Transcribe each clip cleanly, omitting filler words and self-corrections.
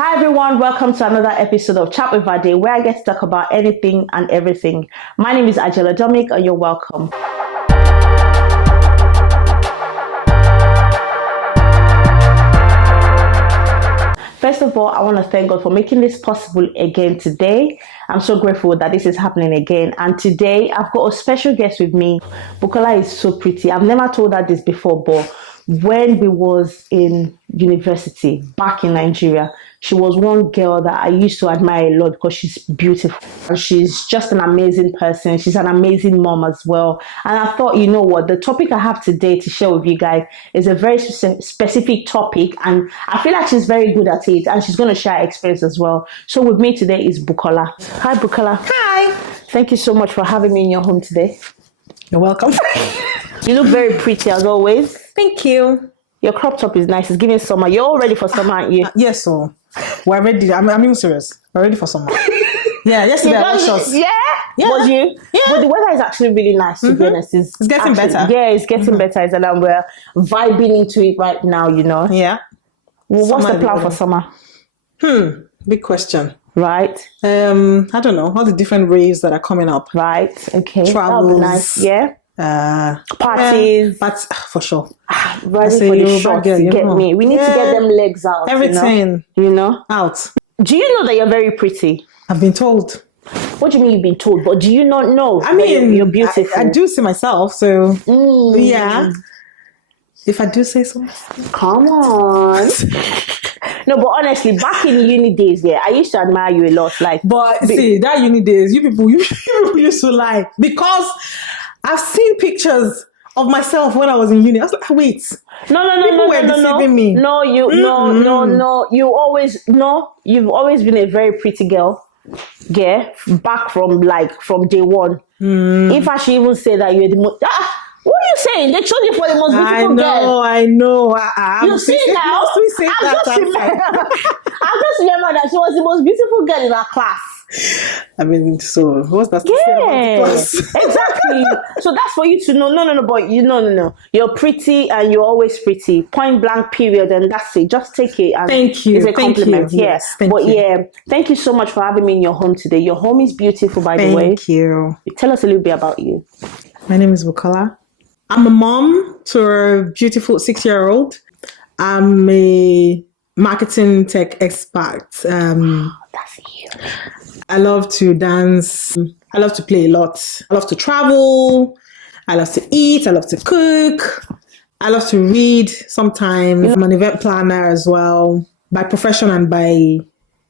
Hi everyone, welcome to another episode of Chat with Ade, where I get to talk about anything and everything. My name is Angela Dominic and you're welcome. First of all, I want to thank God for making this possible again today. I'm so grateful that this is happening again. And today, I've got a special guest with me. Bukola is so pretty. I've never told her this before, but when we was in university back in Nigeria, she was one girl that I used to admire a lot because she's beautiful. And she's just an amazing person. She's an amazing mom as well. And I thought, you know what, the topic I have today to share with you guys is a very specific topic. And I feel like she's very good at it. And she's going to share her experience as well. So with me today is Bukola. Hi, Bukola. Hi. Thank you so much for having me in your home today. You're welcome. You look very pretty as always. Thank you. Your crop top is nice. It's giving summer. You're all ready for summer, aren't you? Yes, so we're ready. I'm even serious. We're ready for summer. Yeah, yesterday I was short. Yeah? Was you? Yeah. But the weather is actually really nice, to be honest. It's getting better. Yeah, it's getting better. And we're vibing into it right now, you know. Yeah. Well, what's the plan for summer? Big question. Right. I don't know. All the different raves that are coming up. Right. Okay. Travels. That'll be nice. Yeah. Parties. But for sure. Ready for the shots. Get me. We need to get them legs out. Everything. You know? Out. Do you know that you're very pretty? I've been told. What do you mean you've been told? But do you not know? I mean, you're beautiful. I do see myself, so yeah. If I do say so. Come on. No, but honestly, back in uni days, yeah, I used to admire you a lot. But see, that uni days, you people used to lie because I've seen pictures of myself when I was in uni. I was like, wait. People were deceiving me. No, you've always been a very pretty girl. Yeah, back from day one. If I should even say that you're the most. What are you saying? They chose you for the most beautiful girl. I know. You see now? I just remember that she was the most beautiful girl in our class. I mean, so what's that? Yeah, exactly. So that's for you to know. No, but no. You're pretty and you're always pretty. Point blank, period, and that's it. Just take it. And thank you. It's a compliment. You. Yes, thank you. Yeah, thank you so much for having me in your home today. Your home is beautiful, by the way. Thank you. Tell us a little bit about you. My name is Bukola. I'm a mom to a beautiful 6-year-old. I'm a marketing tech expert. That's you. I love to dance. I love to play a lot. I love to travel. I love to eat. I love to cook. I love to read sometimes. I'm an event planner as well, by profession and by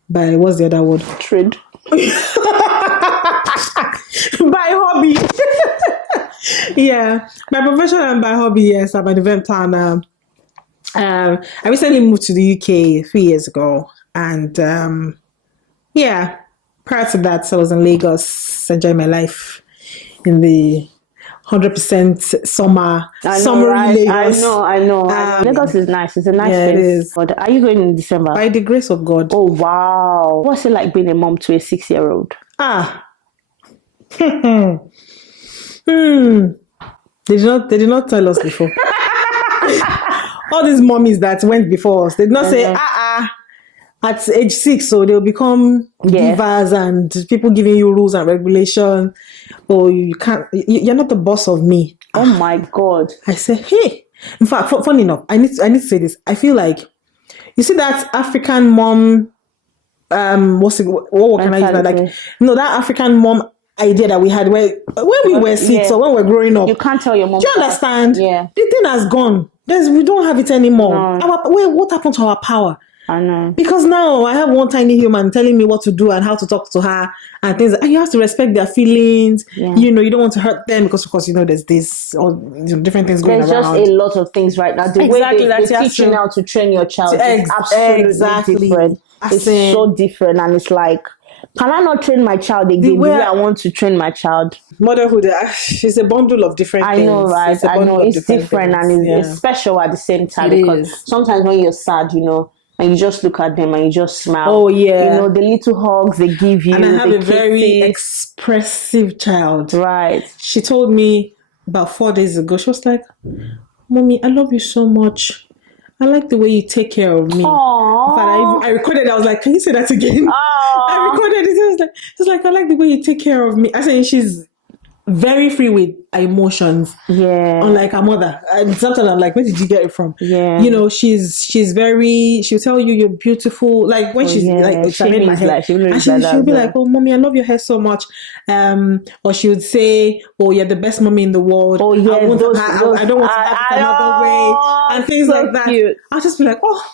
what's the other word? Trade. By hobby. Yeah, by profession and by hobby, yes, I'm an event planner. I recently moved to the UK 3 years ago, and prior to that, I was in Lagos, enjoying my life in the 100% summery Lagos. I know. Lagos is nice. It's a nice place. It is. But are you going in December? By the grace of God. Oh, wow. What's it like being a mom to a 6-year-old? They did not tell us before. All these mommies that went before us, they did not say, at age 6, so they'll become divas and people giving you rules and regulations. Oh, you're not the boss of me. Oh my God. I said, hey. In fact, funny enough, I need to say this. I feel like, you see that African mom, what can I use now? That African mom idea that we had when we were 6 or when we were growing up. You can't tell your mom. Do you understand? Yeah. The thing has gone. We don't have it anymore. No. What happened to our power? I know. Because now I have one tiny human telling me what to do and how to talk to her and things. And you have to respect their feelings. Yeah. You don't want to hurt them because, of course, there's this or different things going around. There's just a lot of things right now. The way they teach you now to train your child is absolutely different. It's so different, and it's like, can I not train my child again the way I want to train my child? Motherhood is a bundle of different things. I know, right? I know. It's different and it's special at the same time. Because sometimes when you're sad, and you just look at them and you just smile. Oh, yeah. The little hugs they give you. And I have a very expressive child. Right. She told me about 4 days ago, she was like, Mommy, I love you so much. I like the way you take care of me. Aww. In fact, I recorded it. I was like, can you say that again? Aww. I recorded it. It's like, I like the way you take care of me. I said, she's very free with her emotions. Yeah. Unlike her mother. And sometimes I'm like, where did you get it from? Yeah. You know, she's very, she'll tell you you're beautiful. Like when she's like, she means my hair. like, she'll be like, oh, mommy, I love your hair so much. Or she would say, oh, you're the best mommy in the world. Oh, yeah. I don't want to have it another way. And things so like that. Cute. I'll just be like, oh,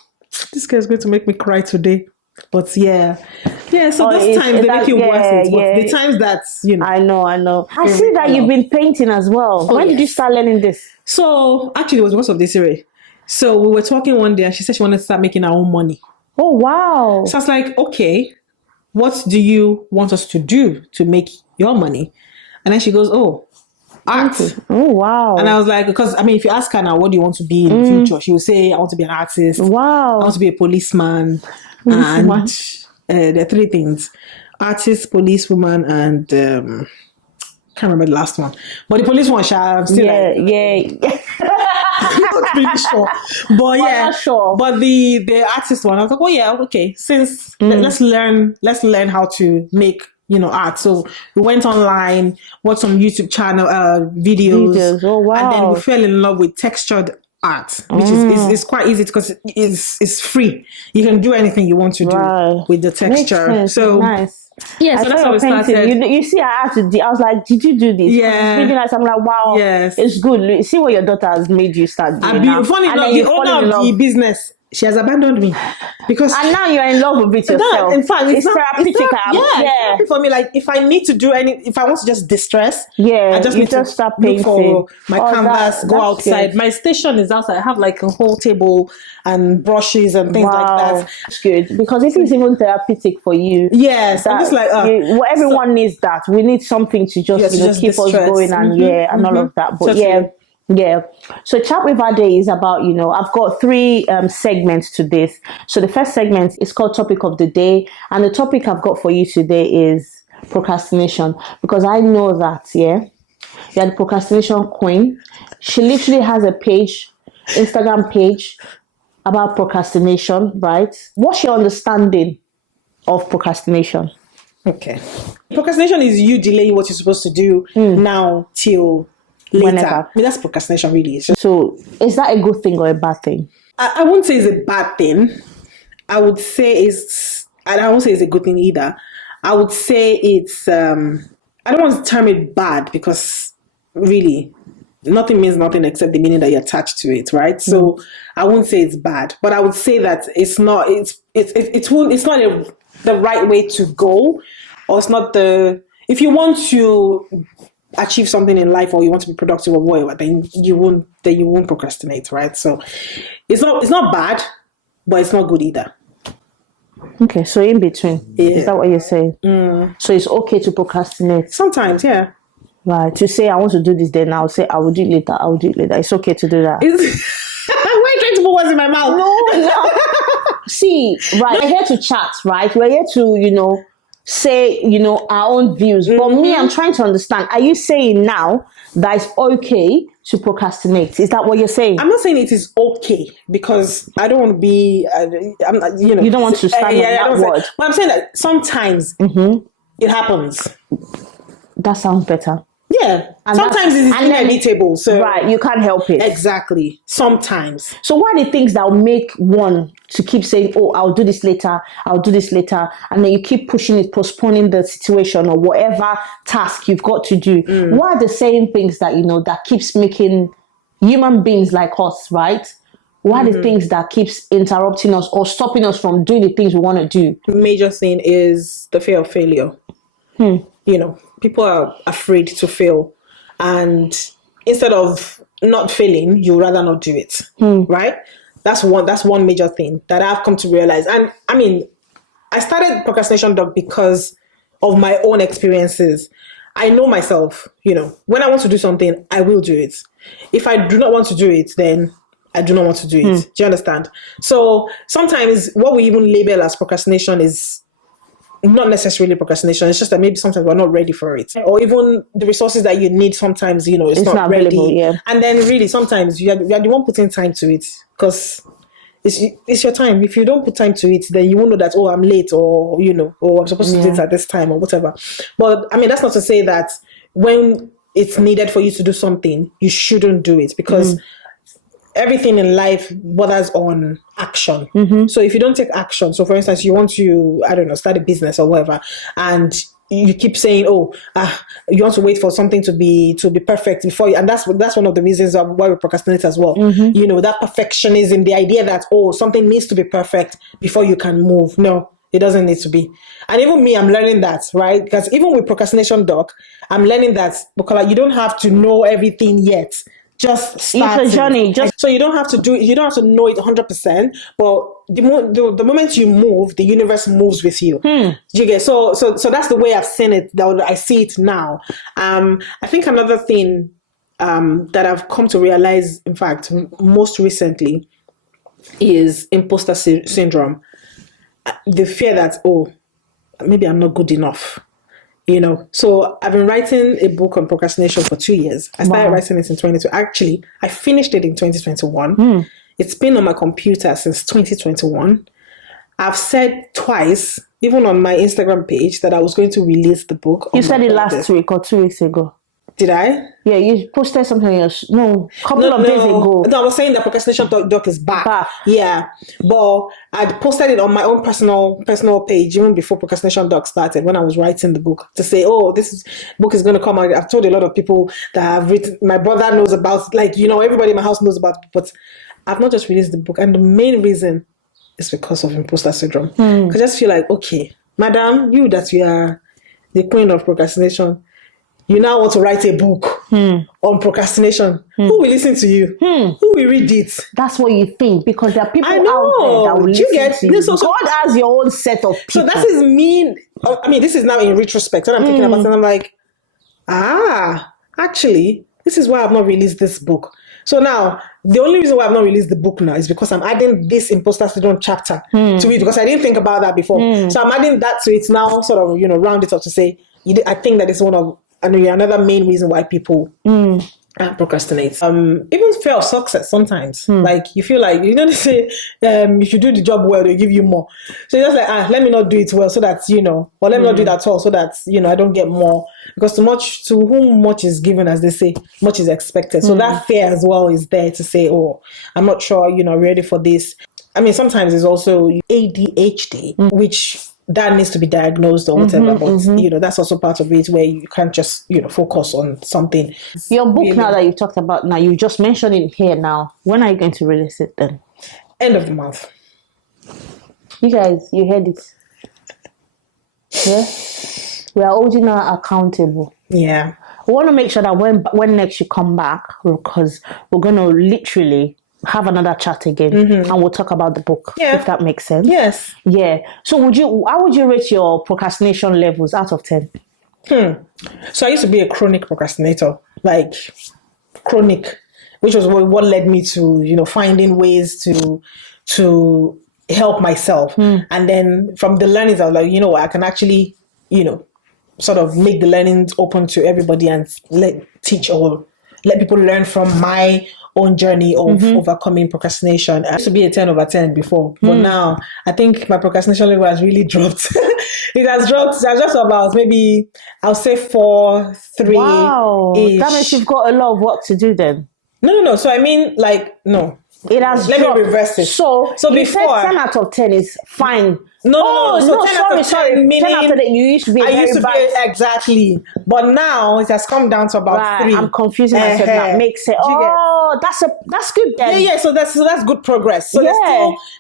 this girl's going to make me cry today. But yeah, so those times they make you worse. But the times that, you know. I know. I see that you've been painting as well. When did you start learning this? So actually, it was because of this area. So we were talking one day and she said she wanted to start making her own money. Oh, wow. So I was like, okay, what do you want us to do to make your money? And then she goes, oh, art. Oh, wow. And I was like, because, I mean, if you ask her now, what do you want to be in the future? She will say, I want to be an artist. Wow. I want to be a policeman. And there are 3 things: artist, policewoman, and can't remember the last one. But the police one, I'm still not really sure. But yeah, not sure. But the artist one, I was like, oh yeah, okay. Since let's learn how to make art. So we went online, watched some YouTube channel videos. Oh wow! And then we fell in love with textured art, which is quite easy because it's free. You can do anything you want to do with the texture. So nice. Yeah, so that's how we started. You see, I was like, did you do this? Yeah. It's really nice. I'm like, wow, yes, it's good. See what your daughter has made you start doing now. Funny enough, the owner of the business, she has abandoned me because and now you're in love with it yourself. In fact, it's therapeutic. Therapy for me. Like if I need to do if I want to just distress, I just need to start painting. Look for my canvas, go outside. Good. My station is outside. I have like a whole table and brushes and things like that. That's good because if it's even therapeutic for you, yes, I'm just like everyone needs that. We need something to just keep us going and and all of that. But yeah. So Chat with Ade is about, I've got 3 segments to this. So the first segment is called Topic of the Day. And the topic I've got for you today is procrastination. Because I know that, you're the procrastination queen. She literally has a Instagram page about procrastination, right? What's your understanding of procrastination? Okay. Procrastination is you delaying what you're supposed to do now till later. Whenever. I mean, that's procrastination, really. So, is that a good thing or a bad thing? I wouldn't say it's a bad thing. I would say and I won't say it's a good thing either. I would say it's, I don't want to term it bad because really, nothing means nothing except the meaning that you attach to it, right? So, I wouldn't say it's bad, but I would say that it's not the right way to go, or it's not if you want to achieve something in life or you want to be productive or whatever, then you won't procrastinate, right? So it's not bad, but it's not good either. Okay, so in between. Is that what you're saying? So it's okay to procrastinate sometimes, yeah. Right. To say I want to do this, then I'll say I will do it later. It's okay to do that. Why are you trying to put words in my mouth? No. See, right, we're here to chat, right? We're here to, say, our own views. But me, I'm trying to understand. Are you saying now that it's okay to procrastinate? Is that what you're saying? I'm not saying it is okay because I don't want to be, I'm not, You don't want to stand on that word. But I'm saying that sometimes it happens. That sounds better. Yeah. And sometimes it's inevitable. So right, you can't help it. Exactly. Sometimes. So what are the things that will make one to keep saying, oh, I'll do this later, and then you keep pushing it, postponing the situation or whatever task you've got to do? What are the same things that, that keeps making human beings like us, right? What are the things that keeps interrupting us or stopping us from doing the things we want to do? The major thing is the fear of failure. People are afraid to fail, and instead of not failing, you rather not do it, right? That's one major thing that I've come to realize. And I mean, I started Procrastination Doc because of my own experiences. I know myself, when I want to do something, I will do it. If I do not want to do it, then I do not want to do it. Do you understand? So sometimes what we even label as procrastination is not necessarily procrastination. It's just that maybe sometimes we're not ready for it, or even the resources that you need. Sometimes it's not ready. Available, yeah. And then really sometimes you're the one putting time to it because it's your time. If you don't put time to it, then you won't know that, oh, I'm late, or, or I'm supposed to do it at this time or whatever. But I mean, that's not to say that when it's needed for you to do something, you shouldn't do it, because everything in life borders on action. So if you don't take action, so for instance, you want to, I don't know, start a business or whatever, and you keep saying, you want to wait for something to be perfect before you, and that's one of the reasons why we procrastinate as well. That perfectionism, the idea that, something needs to be perfect before you can move. No, it doesn't need to be. And even me, I'm learning that, right? Because even with procrastination doc, I'm learning that, Bukola, you don't have to know everything yet. Just start. It's a journey. So you don't have to do it. You don't have to know it 100%. But the moment you move, the universe moves with you. You get so that's the way I've seen it. That I see it now. I think another thing that I've come to realize, in fact, most recently, is imposter syndrome. The fear that maybe I'm not good enough. So I've been writing a book on procrastination for 2 years. I started writing it in 2020. Actually, I finished it in 2021. It's been on my computer since 2021. I've said twice, even on my Instagram page, that I was going to release the book. You said it last week or 2 weeks ago. Did I? Yeah, you posted something else. No, couple of days ago. No, I was saying the procrastination doc is back. Yeah, but I posted it on my own personal page even before procrastination doc started, when I was writing the book, to say, book is going to come out. I've told a lot of people that I've written. My brother knows about, everybody in my house knows about it, but I've not just released the book. And the main reason is because of imposter syndrome. Because I just feel like, okay, madam, you are the queen of procrastination. You now want to write a book on procrastination. Who will listen to you? Who will read it? That's what you think, because there are people out there that will listen to you. God has your own set of people. So that is mean. I mean, this is now in retrospect. When I'm thinking about it, I'm like, actually, this is why I've not released this book. So now, the only reason why I've not released the book now is because I'm adding this imposter syndrome chapter to it, because I didn't think about that before. So I'm adding that to it now, sort of, round it up to say, I think that is one of another main reason why people procrastinate. Even fear of success sometimes. Like, you feel like, they say, if you do the job well, they give you more. So you're just like, let me not do it well so that, or let me not do it at all so that, I don't get more. Because to whom much is given, as they say, much is expected. So that fear as well is there to say, I'm not sure, ready for this. I mean, sometimes it's also ADHD, which that needs to be diagnosed or whatever, but that's also part of it, where you can't just focus on something. Your book, now that you've talked about, now you just mentioned it here now, when are you going to release it then? End of the month. You guys, you heard it. Yeah, we are holding her accountable. Yeah, we want to make sure that when next you come back, because we're going to literally have another chat again, and we'll talk about the book, if that makes sense. Yes. Yeah. So how would you rate your procrastination levels out of 10? So I used to be a chronic procrastinator, like chronic, which was what led me to, finding ways to help myself. And then from the learnings, I was like, I can actually, sort of make the learnings open to everybody and teach or let people learn from my own journey of overcoming procrastination. I used to be a 10 over 10 before, but now I think my procrastination level has really dropped. It has dropped about, maybe I'll say 4, 3. Wow, that means you've got a lot of work to do then. No. So I mean, no. It has Let dropped. me reverse it. So you before, said 10 out of 10 is fine. No. So 10 out of 10, sorry. meaning 10 out of 10, you used to be exactly. But now it has come down to about 3. I'm confusing myself now. Makes sense. That's good then. Yeah. So that's good progress. So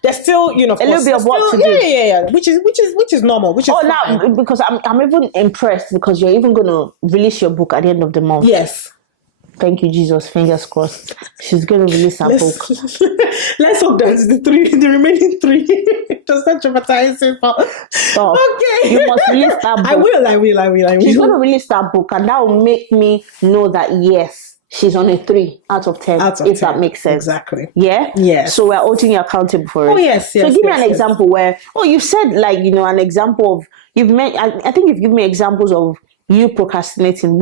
there's still a little bit of work to do. Yeah. Which is normal. Which is fine. Now, because I'm even impressed, because you're even going to release your book at the end of the month. Yes. Thank you, Jesus. Fingers crossed. She's going to release her book. Let's hope that the remaining 3 just not traumatizing. Stop. Okay. You must release that book. I will. She's going to release that book, and that will make me know that, yes, she's on a 3 out of 10, if that makes sense. Exactly. Yeah? Yes. So we're holding you accountable for it. Oh, yes. So give me an example where, you said, an example of, I think you've given me examples of you procrastinating,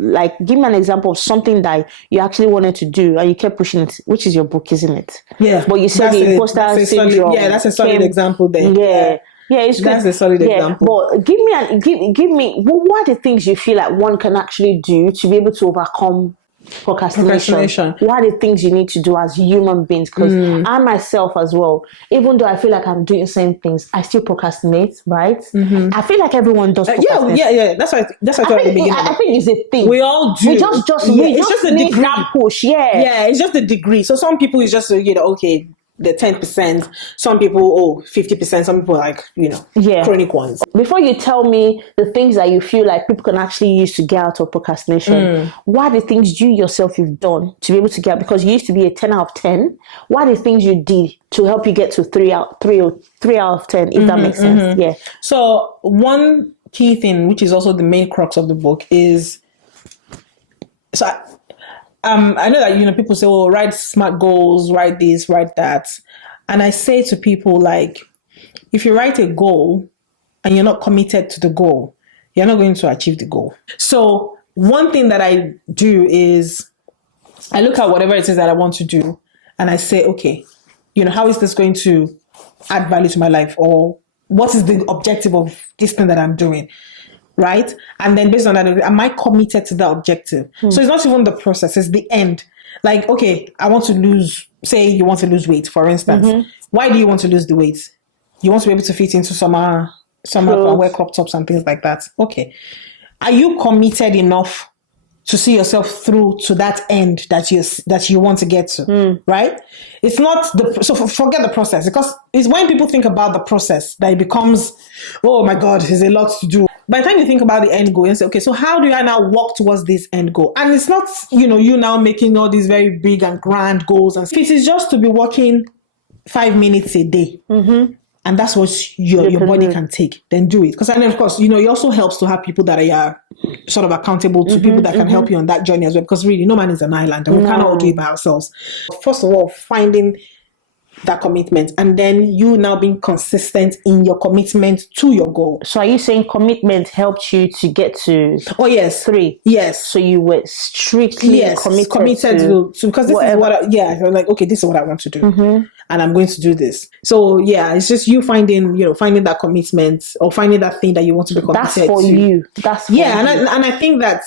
like, give me an example of something that you actually wanted to do and you kept pushing it, which is your book, isn't it? Yeah. But you said the imposter syndrome. That's a solid example there. Yeah, it's good. That's a solid example. But give me what are the things you feel like one can actually do to be able to overcome procrastination? What are the things you need to do as human beings? Because I myself as well, even though I feel like I'm doing the same things, I still procrastinate, right? I feel like everyone does procrastinate. Yeah. That's why I think it's a thing. We all do. We just it's just a need degree. that push. Yeah, it's just a degree. So some people is just okay, the 10%, some people 50%, some people chronic ones. Before you tell me the things that you feel like people can actually use to get out of procrastination, what are the things you yourself you've done to be able to get out? Because you used to be a 10 out of 10. What are the things you did to help you get to 3 out of 10, if that makes sense? Yeah. So one key thing, which is also the main crux of the book, is I know that people say, write SMART goals, write this, write that. And I say to people, like, if you write a goal and you're not committed to the goal, you're not going to achieve the goal. So one thing that I do is I look at whatever it is that I want to do and I say, okay, how is this going to add value to my life? Or what is the objective of this thing that I'm doing? Right? And then based on that, am I committed to that objective? So it's not even the process, it's the end. Like, okay, say you want to lose weight, for instance. Why do you want to lose the weight? You want to be able to fit into summer and wear crop tops and things like that. Okay. Are you committed enough to see yourself through to that end that you want to get to? Right? It's not so forget the process, because it's when people think about the process that it becomes, oh my God, there's a lot to do. By the time you think about the end goal and say, okay, so how do I now walk towards this end goal? And it's not, you now making all these very big and grand goals. And if it is just to be walking 5 minutes a day, and that's what your body can take, then do it. Because, and of course, it also helps to have people that are sort of accountable to people that can help you on that journey as well. Because really, no man is an island and we cannot all do it by ourselves. First of all, finding that commitment, and then you now being consistent in your commitment to your goal. So are you saying commitment helped you to get to 3? Yes. So you were strictly committed to because this is what I'm like, okay, this is what I want to do, and I'm going to do this. So it's just you finding that commitment, or finding that thing that you want to be committed to. That's for you. And I think that,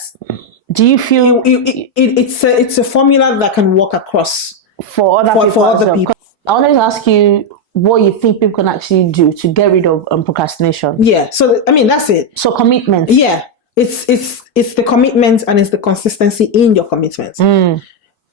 do you feel it's a formula that can work across for other people? I wanted to ask you what you think people can actually do to get rid of procrastination. Yeah, so that's it. So commitment. Yeah, it's the commitment, and it's the consistency in your commitment.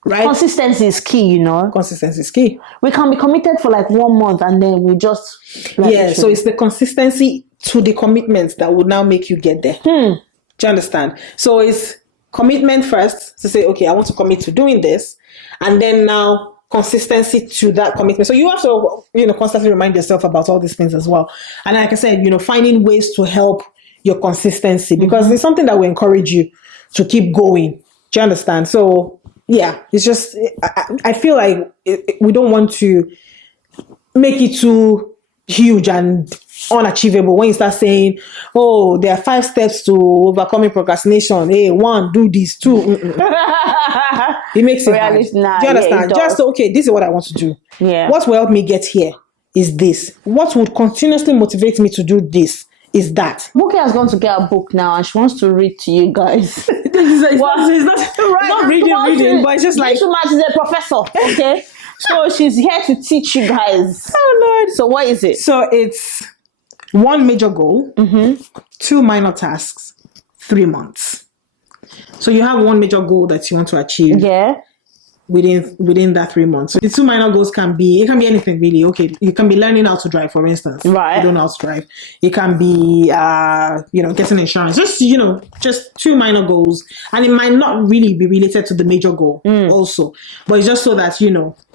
Right? Consistency is key, Consistency is key. We can be committed for like 1 month and then we just... so it's the consistency to the commitment that will now make you get there. Do you understand? So it's commitment first, to say, okay, I want to commit to doing this, and then now consistency to that commitment. So you have to, constantly remind yourself about all these things as well. And like I said, finding ways to help your consistency, because it's something that will encourage you to keep going. Do you understand? So it's just, I feel like we don't want to make it too huge and unachievable when you start saying, oh, there are 5 steps to overcoming procrastination. Hey, 1, do this, 2. It makes it hard. Do you understand? Just okay, this is what I want to do. What will help me get here is this. What would continuously motivate me to do this is that. Buki has gone to get a book now and she wants to read to you guys. It's not reading, but it's just like... She's a professor, okay? So she's here to teach you guys. Oh, Lord. So what is it? So it's 1 major goal, 2 minor tasks, 3 months. So you have 1 major goal that you want to achieve. Within that 3 months. So the 2 minor goals can be anything really. Okay, you can be learning how to drive, for instance. Right. You don't know how to drive. It can be getting insurance. Just 2 minor goals. And it might not really be related to the major goal also. But it's just so that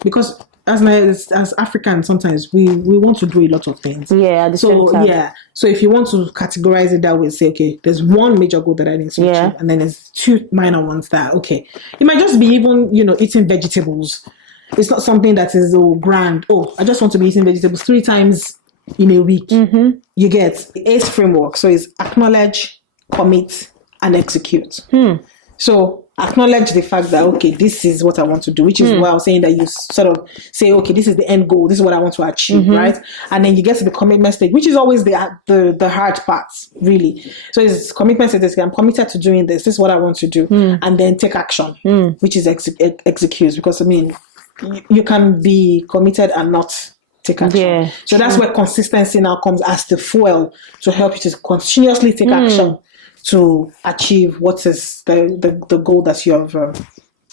because as Africans, sometimes we want to do a lot of things. Yeah, at the same time. So if you want to categorize it that way, say, okay, there's 1 major goal that I need to achieve, and then there's 2 minor ones that, okay, it might just be even, eating vegetables. It's not something that is grand. Oh, I just want to be eating vegetables 3 times in a week. You get ACE framework. So it's acknowledge, commit, and execute. So acknowledge the fact that, okay, this is what I want to do, which is why I was saying that you sort of say, okay, this is the end goal, this is what I want to achieve, right? And then you get to the commitment stage, which is always the hard part, really. So it's commitment stage. I'm committed to doing this. This is what I want to do, and then take action, which is execute. Because I mean, you can be committed and not take action. Yeah, so that's where consistency now comes as the fuel to help you to continuously take action to achieve what is the goal that you have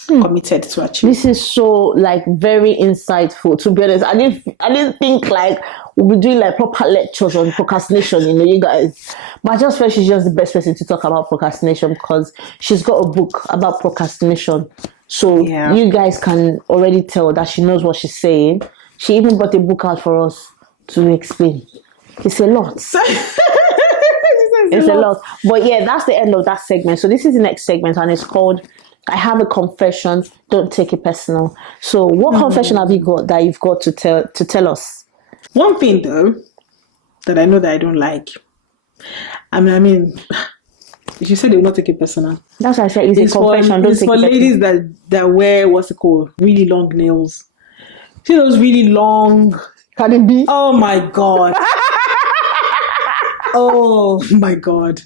committed to achieve. This is so like very insightful. To be honest, I didn't think like we'll be doing like proper lectures on procrastination, you guys. But I just felt she's just the best person to talk about procrastination because she's got a book about procrastination. So you guys can already tell that she knows what she's saying. She even brought a book out for us to explain. It's a lot. It's a lot. But yeah, that's the end of that segment. So this is the next segment, and it's called I Have a Confession, Don't Take It Personal. So what confession have you got that you've got to tell us? One thing though that I know that I don't like. I mean you said they will not take it personal. That's why I said it's a confession, don't take it personal. It's for ladies that wear what's it called? Really long nails. See those really long. Can it be? Oh my god. Oh my god.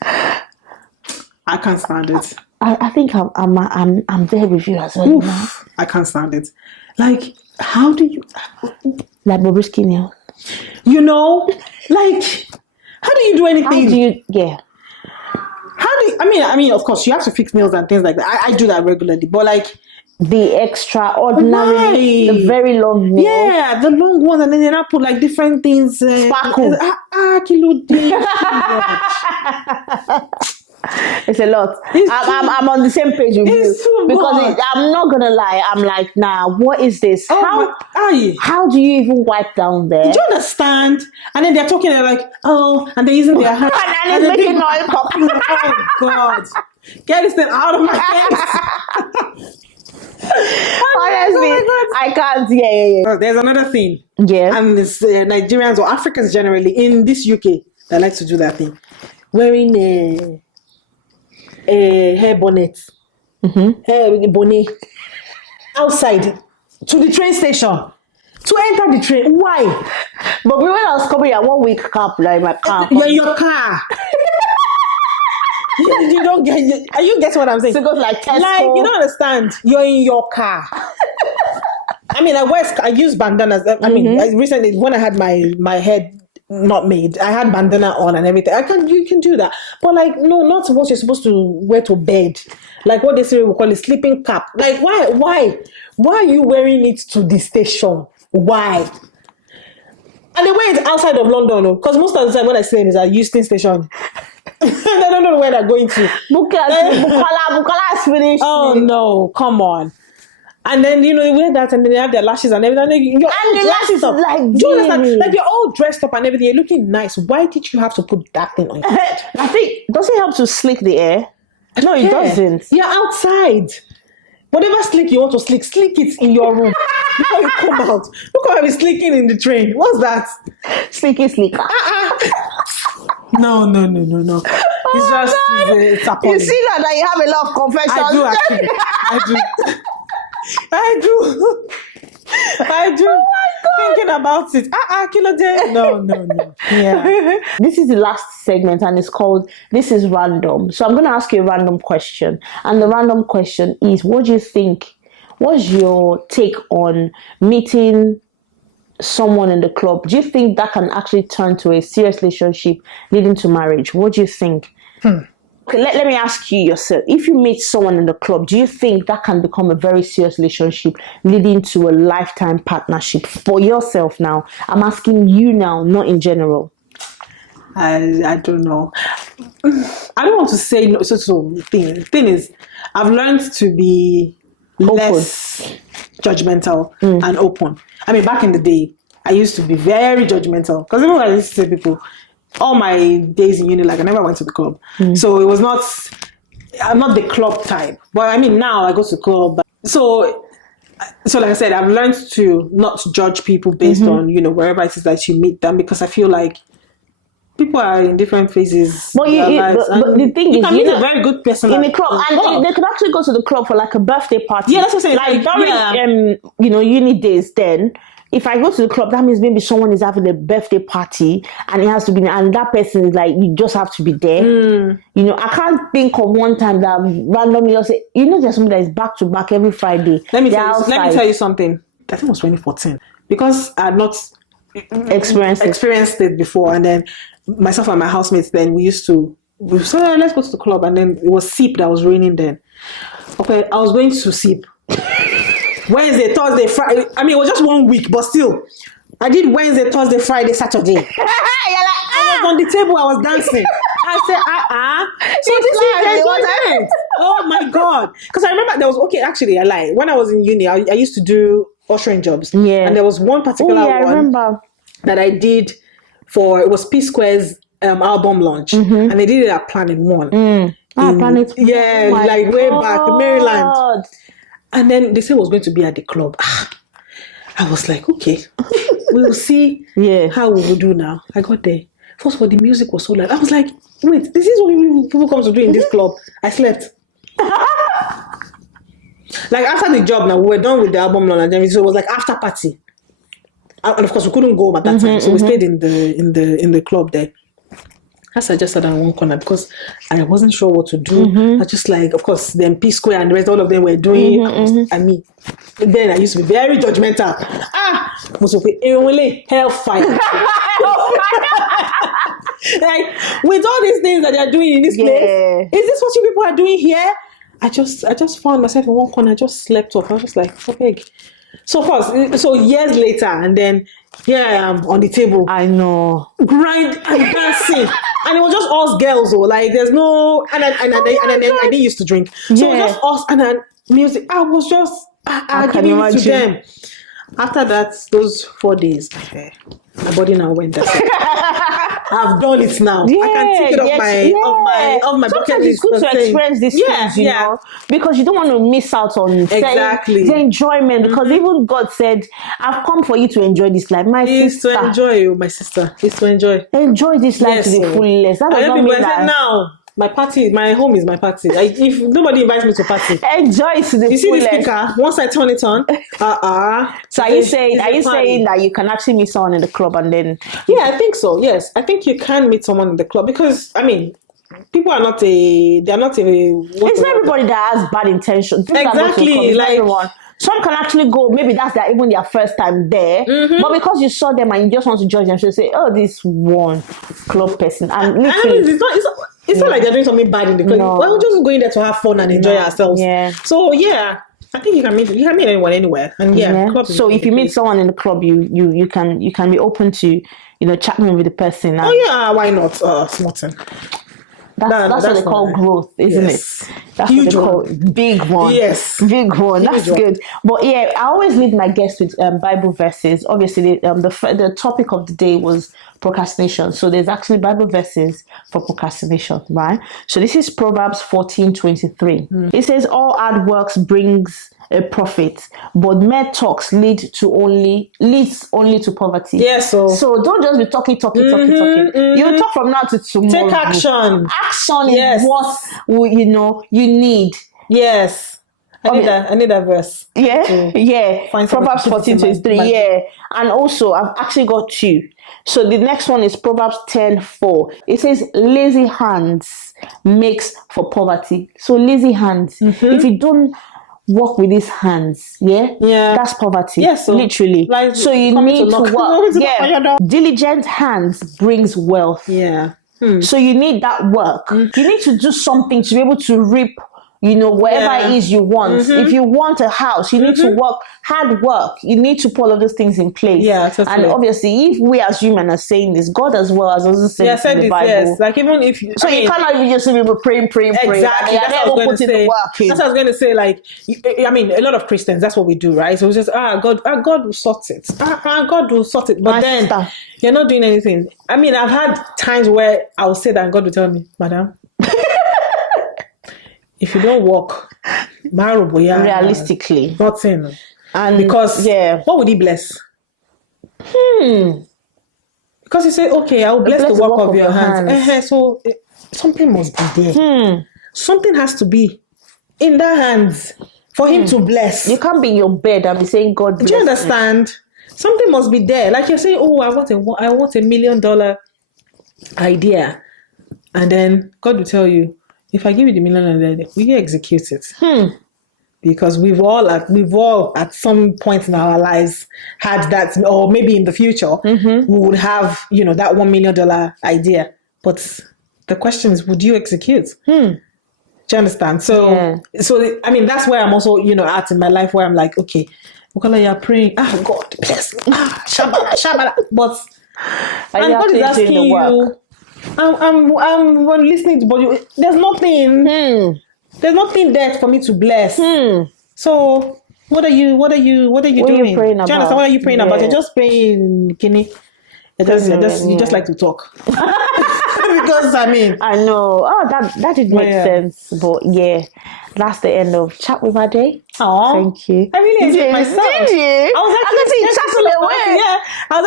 I can't stand it. I think I'm there with you as well. Now. I can't stand it. Like, how do you like Bobrisky nails? Like, how do you do anything? How do you How do you, I mean, of course, you have to fix nails and things like that. I do that regularly, but like the extraordinary, the very long nails. Yeah, the long ones, and then I put like different things. Sparkle. It's a lot. I'm on the same page with you so because I'm not gonna lie. I'm like, nah, what is this? How do you even wipe down there? Do you understand? And then they're talking, they're like, oh, and they're using their hands. and it's making noise popping. Oh God, get this thing out of my face. Honestly, I can't. Yeah. There's another thing. Yeah. And it's Nigerians or Africans generally in this UK that like to do that thing. Wearing a hair bonnet. Hair bonnet. Outside to the train station. To enter the train. Why? But when I was coming at 1 week cap, like my car. You're in your car. You don't get it. You get what I'm saying? So it goes like Tesco. Like, you don't understand. You're in your car. I mean, I use bandanas. I mean, recently when I had my head not made, I had bandana on and everything. You can do that, but like no, not what you're supposed to wear to bed. Like what they say we call a sleeping cap. Like why are you wearing it to the station? Why? And they wear it outside of London, because most of the time when I see them is at Euston Station. I don't know where they're going to. Bukola is finished. Oh no, come on. And then they wear that, and then they have their lashes and everything. And the lashes up. like, do you understand? Like you're all dressed up and everything. You're looking nice. Why did you have to put that thing on your head? I think does it help to slick the air? No, it doesn't. You're outside. Whatever slick you want to slick it in your room before you come out. Look how I'm slicking in the train. What's that? Slicky slicker. No. It's just it's appalling. You see that you have a lot of confessions. I do actually. I do. Oh my God. Thinking about it. No. Yeah. This is the last segment, and it's called This is Random. So I'm going to ask you a random question. And the random question is, what do you think? What's your take on meeting someone in the club? Do you think that can actually turn to a serious relationship leading to marriage? What do you think? Okay, let me ask you yourself. If you meet someone in the club, do you think that can become a very serious relationship leading to a lifetime partnership for yourself now? I'm asking you now, not in general. I don't know. I don't want to say no. So thing is, I've learned to be less judgmental and open. I mean, back in the day, I used to be very judgmental because even when I used to say people, all my days in uni, like I never went to the club. So it was not, I'm not the club type. But I mean, now I go to the club. So like I said, I've learned to not judge people based on, wherever it is that you meet them, because I feel like people are in different phases. But but the thing is, can meet a very good person in the club, and they could actually go to the club for like a birthday party. Yeah, that's what I'm saying. Like during uni days. Then, if I go to the club, that means maybe someone is having a birthday party, and it has to be, and that person is like, you just have to be there. I can't think of one time that I've randomly just say, there's something that is back to back every Friday. Let me tell you something. I think it was 2014, because I had not experienced it before, and then myself and my housemates, then we said, let's go to the club, and then it was SIP that was raining then. Okay, I was going to SIP Wednesday, Thursday, Friday. I mean, it was just 1 week, but still, I did Wednesday, Thursday, Friday, Saturday. I was on the table, I was dancing. I said, so this is enjoyment. Oh my God. Because I remember there was, actually, I lied. When I was in uni, I used to do ushering jobs. Yeah. And there was one particular one I remember. that I did it was P Square's album launch. And they did it at Planet One. Planet One. Yeah, way back in Maryland. And then they said it was going to be at the club. I was like, okay, we'll see how we will do now. I got there. First of all, the music was so loud. I was like, wait, this is what people come to do in this club. I slept. Like after the job now, we were done with the album launch, and so it was like after party. And of course, we couldn't go home at that time, so we stayed in the club there. As I just sat down in one corner because I wasn't sure what to do. I just like, of course, then P Square and the rest, all of them were doing it. And me. Then I used to be very judgmental. Hellfire. Like, with all these things that they are doing in this place, is this what you people are doing here? I just found myself in one corner. I just slept off. I was just like, okay. So years later, and then here I am on the table. I know. Grind and dancing. And it was just us girls, though. Like, there's no... And I didn't used to drink. So it was just us and then music. I was just... I giving it to them. After that, those 4 days, my body now went down. I've done it now. I can take it off my bucket list. Sometimes it's good to experience these things, you know, because you don't want to miss out on the enjoyment. Because even God said, "I've come for you to enjoy this life." It's to enjoy, my sister. It's to enjoy. Enjoy this life to the fullest. That does not mean that now. My home is my party. If nobody invites me to party, enjoy it to the fullest. You see the speaker? Once I turn it on, So are you saying that you can actually meet someone in the club and then? Yeah, I think so. Yes, I think you can meet someone in the club because people are not they're not a. It's not everybody that has bad intentions. Exactly, like everyone. Some can actually go, maybe that's even their first time there. But because you saw them and you just want to judge them, so you say, oh, this one club person. And literally, it's not like they're doing something bad in the club. No. We're just going there to have fun and enjoy ourselves. Yeah. So I think you can meet anyone anywhere. And club so if you meet someone in the club, you can be open to, chatting with the person. Why not? Smarting. That's what they call growth, isn't it? That's huge what they call big one. Yes, big one. That's good. But I always lead my guests with Bible verses. Obviously, the topic of the day was procrastination. So there's actually Bible verses for procrastination, right? So this is Proverbs 14:23. It says, "All hard works brings a profit, but mere talks leads only to poverty." Yes. So don't just be talking. You talk from now to tomorrow. Take action. Action is what you need. Yes. I need that verse. Proverbs 14:23. And also I've actually got two. So the next one is Proverbs 10:4. It says, "Lazy hands makes for poverty." So lazy hands. If you don't work with his hands, that's poverty. Yes, literally. Like, so you need to work. Diligent hands brings wealth. So you need that work. You need to do something to be able to reap, whatever it is you want. If you want a house, you need to work, hard work. You need to put all of those things in place. Yeah, totally. And obviously, if we as human are saying this, God as well has also said in the Bible. Yes, like even if you... So you cannot even just see people praying. Exactly. That's what I was going to say. Like, a lot of Christians, that's what we do, right? So it's just, God will sort it. God will sort it. But then, you're not doing anything. I've had times where I will say that and God will tell me, "Madam, if you don't work, realistically, nothing." And because what would he bless? Because Because you say, okay, I'll bless the work of your hands. So something must be there. Something has to be in their hands for him to bless. You can't be in your bed and be saying, God bless. Do you understand? Something must be there. Like you're saying, oh, I want $1 million idea. And then God will tell you, if I give you the $1 million, will you execute it? Because we've all at some point in our lives had that, or maybe in the future, we would have, that $1 million idea. But the question is, would you execute? Do you understand? So, I mean, that's where I'm also, at in my life where I'm like, okay, you're praying, God, bless me, shabala. But, and God is asking you, I'm listening to, but there's nothing. There's nothing there for me to bless. So what are you doing? What are you praying about? Do you understand? What are you praying about? You're just praying, Kenny. You just like to talk. Because I know. Oh, that did make sense. But that's the end of Chat with Ade. Oh, thank you. I really enjoyed myself. Did you? I was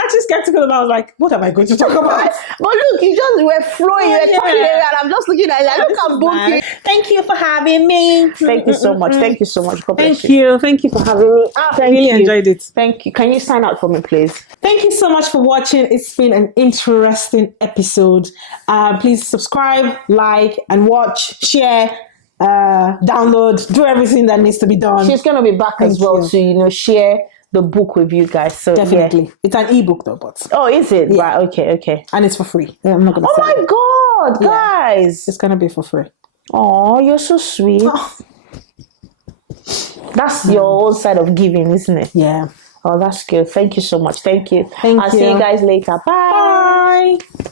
actually skeptical about. I was like, what am I going to talk about? But look, you just were flowing, you were talking, and I'm just looking at you. Look, I'm booking. Thank you for having me. Thank you so much. Thank you so much. Thank you for having me. I really enjoyed it. Thank you. Can you sign out for me, please? Thank you so much for watching. It's been an interesting episode. Please subscribe, like, and watch, share, download, do everything that needs to be done. She's gonna be back as well to share the book with you guys. So definitely, it's an ebook though. But is it? Yeah. Right. Okay. And it's for free. I'm not gonna. Oh my God, guys! It's gonna be for free. Oh, you're so sweet. Oh. That's your own side of giving, isn't it? Yeah. Oh, that's good. Thank you so much. Thank you. I'll see you guys later. Bye. Bye.